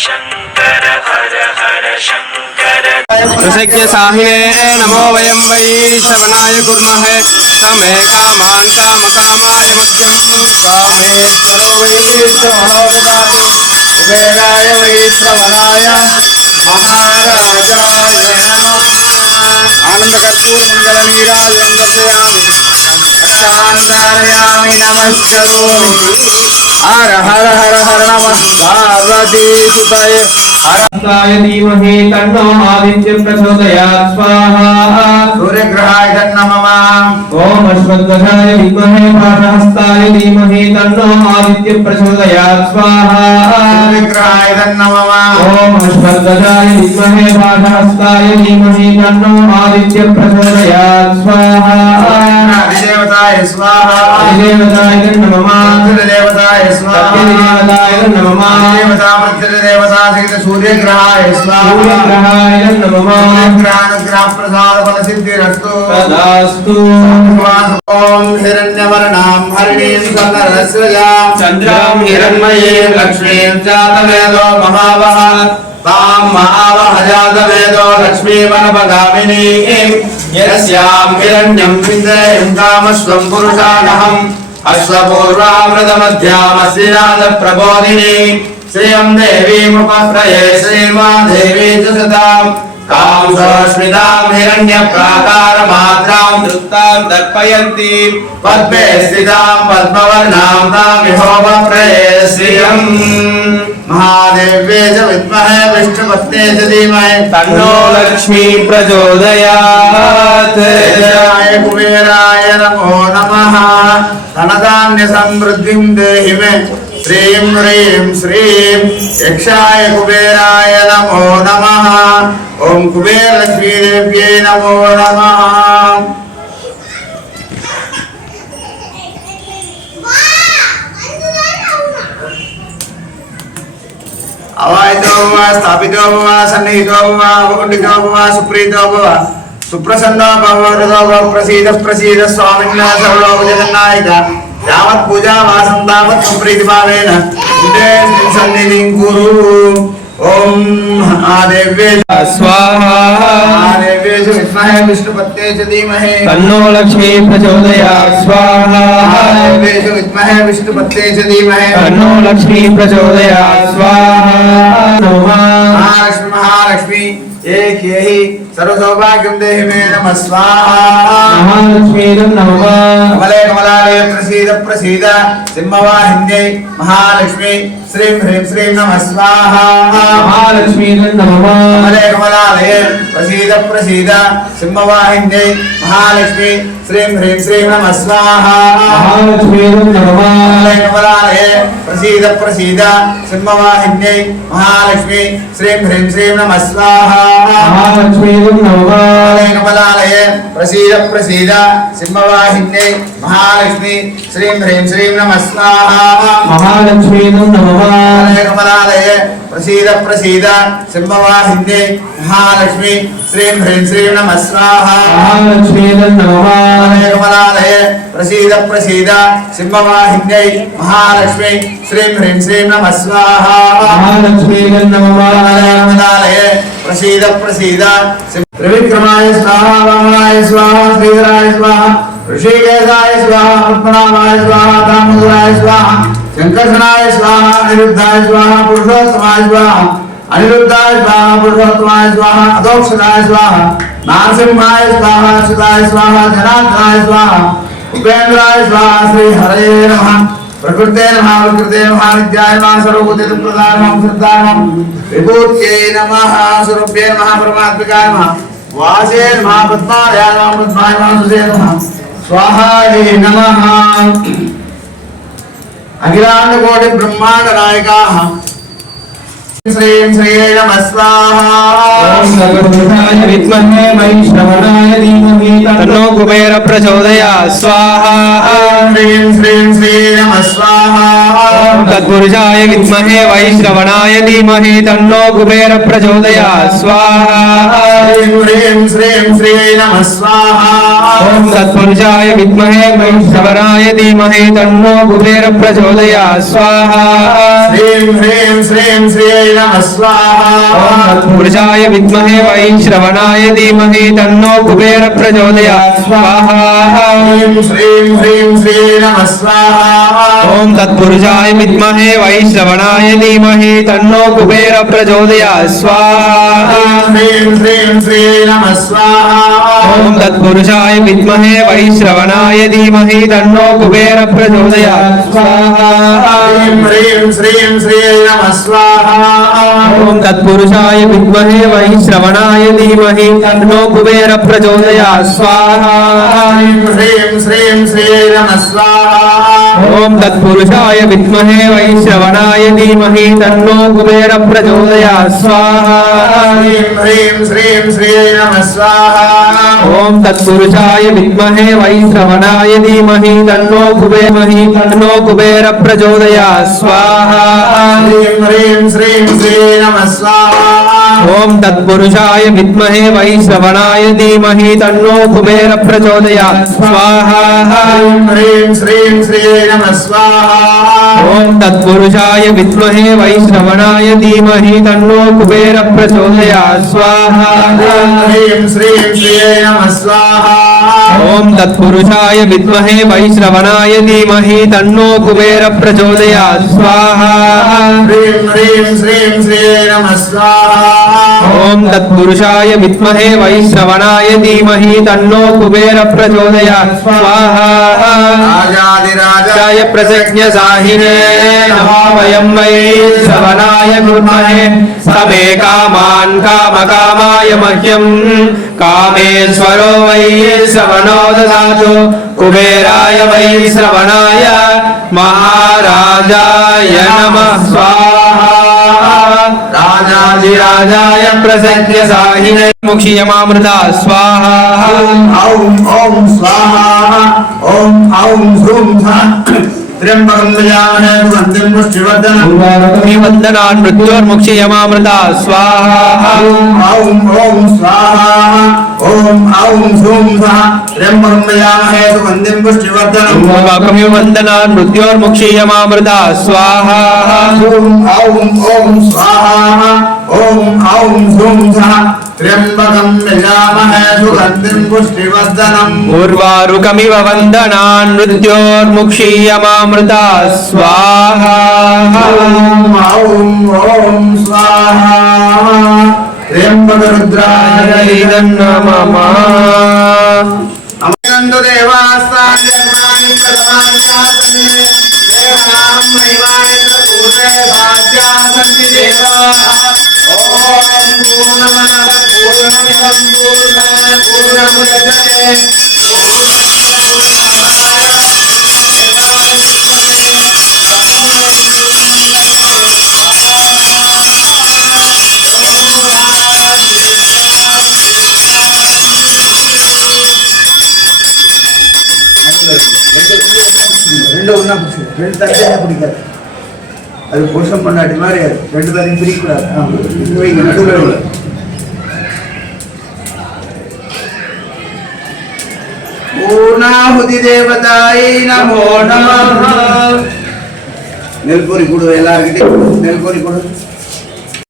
शंकर हर हर शंकर प्रसज्ञ साहिने नमो वयं वै श्रवणाय कुर्महे समे कामान् कामकामाय मध्यं कामेश्वरो वै श्रवणोददातु कुबेराय वै श्रवणाय महाराजाय नमः आनन्दकर्पूरमङ्गलनीराजनं दर्शयामि रक्षान्धारयामि नमस्करोमि हर हर हर हर नमः पार्वती सुताय हरस्ताय धीमहि तन्नो आदित्य प्रचोदयात् स्वाहा सूर्यग्रहाय नमः ओम अश्वत्थाय विद्महे पाशहस्ताय धीमहि तन्नो आदित्य प्रचोदयात् स्वाहा सूर्यग्रहाय नमः ओम अश्वत्थाय विद्महे पाशहस्ताय धीमहि तन्नो आदित्य प्रचोदयात् स्वाहा देवताय स्वाहा देवताय नमः देवताय स्वाहा देवताय नमः देवता मध्य देवता सहित सूर्यग्रहाय स्वाहा सूर्यग्रहाय नमः ग्रहानुग्रह प्रसाद फल सिद्धिरस्तु तदास्तु ओम हिरण्यवर्णां हरिणीं सकलस्रजां चन्द्रां हिरण्मयीं लक्ष्मीं जातवेदो महावः तां महावः जातवेदो लक्ष्मीवनपगामिनीं यस्यां हिरण्यं विन्दयं कामस्वं पुरुषाणहम् अश्वपूर्वामृतमध्यामश्रीनाथप्रबोधिनी श्रियं देवीमुपप्रये श्रीमादेवी च सतां कां सस्मितां हिरण्यप्राकारमात्रां दृष्टां दर्पयन्ती पद्मे स्थितां पद्मवर्णां तामिहोपप्रये श्रियम् महादेव्ये च विद्महे विष्णुपत्न्ये च धीमहि तन्नो लक्ष्मी प्रचोदयात् जयाय कुबेराय नमो नमः धनधान्य समृद्धिं देहि मे श्रीं ह्रीं श्रीं यक्षाय कुबेराय नमो नमः ओम कुबेर लक्ष्मी देव्ये नमो नमः अवायितो भव स्थापितो भव सन्निहितो भव अवकुण्ठितो भव सुप्रीतो भव सुप्रसन्नो भव वरदो भव प्रसीद प्रसीद स्वामिन्ना सर्वलोकजगन्नायक यावत् पूजा वासं तावत् संप्रीतिभावेन सन्निधिं कुरु ओम आदेव्ये स्वाहा आदेव्ये विद्महे विष्णुपत्न्ये च धीमहि तन्नो लक्ष्मी प्रचोदयात् स्वाहा आदेव्ये विद्महे विष्णुपत्न्ये च धीमहि तन्नो लक्ष्मी प्रचोदयात् स्वाहा महालक्ष्मी महालक्ष्मी एक यही सर्वसौभाग्यं देहि मे नमः स्वाहा महालक्ष्मी नमः कमले कमलालये प्रसीद प्रसीद सिंहवाहिन्यै महालक्ष्मी श्रीं ह्रीं श्रीं नमः स्वाहा महालक्ष्मी नमः कमले कमलालये प्रसीद प्रसीद सिंहवाहिन्यै महालक्ष्मी श्रीं ह्रीं श्रीं नमः स्वाहा महालक्ष्मी नमः कमले कमलालये प्रसीद प्रसीद सिंहवाहिन्यै महालक्ष्मी श्रीं ह्रीं श्रीं नमः स्वाहा महालक्ष्मी नमः कमलालये प्रसीद प्रसीद सिंहवाहिन्यै महालक्ष्मी श्रीं ह्रीं श्रीं नमः स्वाहा महालक्ष्मी नमः कमलालये प्रसीद प्रसीद सिंहवाहिन्यै महालक्ष्मी श्रीं ह्रीं श्रीं नमः स्वाहा महालक्ष्मी नमः कमलालये प्रसीद प्रसीद सिंहवाहिन्यै महालक्ष्मी श्रीं ह्रीं श्रीं नमः स्वाहा महालक्ष्मी नमः कमलालये प्रसीद प्रसीद त्रिविक्रमाय स्वाहा वामनाय स्वाहा श्रीधराय स्वाहा ऋषिकेशाय स्वाहा पद्मनाभाय स्वाहा दामोदराय स्वाहा शंकरसनाय स्वाहा अनिरुद्धाय स्वाहा पुरुषोत्तमाय स्वाहा अनिरुद्धाय स्वाहा पुरुषोत्तमाय स्वाहा अधोक्षराय स्वाहा नारसिंहाय स्वाहा अच्युताय स्वाहा जनार्दनाय स्वाहा उपेन्द्राय स्वाहा श्री हरे नमः प्रकृते नमः विकृते नमः विद्याय नमः सर्वभूतप्रदाय नमः श्रद्धाय नमः विभूत्यै नमः स्वरूप्ये नमः परमात्मिकाय नमः वासे नमः पद्माय नमः पद्माय नमः सुसे नमः स्वाहायै नमः अखिलांड कोटि ब्रह्मांड नायकाः श्रीं श्रीयै नमः स्वाहा ओम सर्वभूताय विद्महे वैश्रवणाय धीमहि तन्नो कुबेर प्रचोदयात् स्वाहा श्रीं श्रीं श्री नमः स्वाहा ओम तत्पुरुषाय विद्महे वैश्रवणाय धीमहि तन्नो कुबेर प्रचोदयात् स्वाहा श्रीं श्रीं श्री नमः स्वाहा ओम तत्पुरुषाय विद्महे वैश्रवणाय धीमहि तन्नो कुबेर प्रचोदयात् स्वाहा श्रीं ह्रीं श्रीं श्री नमः स्वाहा ओम तत्पुरुषाय विद्महे वैश्रवणाय धीमहि तन्नो कुबेर प्रचोदयात् स्वाहा श्रीं ह्रीं श्री नमः स्वाहा ओम तत्पुरुषाय विद्महे वैश्रवणाय धीमहि तन्नो कुबेर प्रचोदयात् स्वाहा श्रीं ह्रीं श्री नमः स्वाहा ओम तत्पुरुषाय विद्महे वैश्रवणाय धीमहि तन्नो कुबेर प्रचोदयात् स्वाहा ह्रीं श्रीं श्री नमः स्वाहा ओम तत्पुरुषाय विद्महे वैश्रवणाय धीमहि तन्नो कुबेर प्रचोदयात् स्वाहा ह्रीं श्रीं श्री नमः स्वाहा ओम तत्पुरुषाय विद्महे वैश्रवणाय धीमहि तन्नो कुबेर प्रचोदयात् स्वाहा ह्रीं श्रीं श्री नमः स्वाहा ओम तत्पुरुषाय विद्महे वैश्रवणाय धीमहि तन्नो कुबेर प्रचोदयात् स्वाहा ह्रीं श्रीं श्री नमः स्वाहा ओम तत्पुरुषाय विद्महे वैश्रवणाय धीमहि तन्नो कुबेर प्रचोदयात् स्वाहा ह्रीं श्रीं श्री नमः स्वाहा ओम तत्पुरुषाय विद्महे वैश्रवणाय धीमहि तन्नो कुबेर प्रचोदयात् स्वाहा ह्रीं श्रीं श्री नमः स्वाहा ओम तत्पुरुषाय विद्महे वैश्रवणाय धीमहि तन्नो कुबेर प्रचोदयात् स्वाहा ह्रीं श्रीं श्री नमः स्वाहा ओम तत्पुरुषाय विद्महे वैश्रवणाय धीमहि तन्नो कुबेर प्रचोदयात् स्वाहा राजाधिराजाय प्रसज्ञ साहिने नमो वयं वैश्रवणाय कुर्महे समे कामान् कामकामाय मह्यं कामेश्वरो वैश्रवणो ददातु कुबेराय वैश्रवणाय महाराजाय नमः स्वाहा राजाधिराजाय प्रसज्ञ साहिने मुक्षीयमामृता स्वाहा ॐ ॐ स्वाहा ॐ ॐ ह्रूं त्र्यम्बकं यजामहे सुगन्धिं पुष्टिवर्धनम् वन्दनान् मृत्योर्मुक्षीयमामृता स्वाहा ॐ ॐ स्वाहा ॐ ॐ ह्रूं त्र्यम्बकं यजामहे सुगन्धिं पुष्टिवर्धनम् वन्दनान् मृत्योर्मुक्षीयमामृता स्वाहा ॐ ॐ स्वाहा ॐ ॐ ह्रूं त्र्यम्बकं यजामहे सुगन्धिं पुष्टिवर्धनम् उर्वारुकमिव वन्दनान् मृत्योर्मुक्षीयमामृता स्वाहा ॐ ॐ स्वाहा त्र्यम्बकरुद्राय नमः अमृतन्दु देवास्तानि धर्माणि सर्वाण्यासने देवानां महिमायत्र भूते भाग्यासन्ति देवाः ॐ पूर्णमदः पूर्णमिदं पूर्णात् पूर्णमुदच्यते ரெண்டு ஒண்ணா பிடிச்சி ரெண்டு தனியாக பிடிக்காது அது புருஷன் பண்ணாட்டி மாதிரி அது ரெண்டு தனியும் பிரிக்கூடாது வைங்க நடுவில் பூர்ணாஹுதி தேவதாயை நமோ நமः நெல்பொரி கொடு எல்லார்கிட்டையும் நெல்பொரி கொடு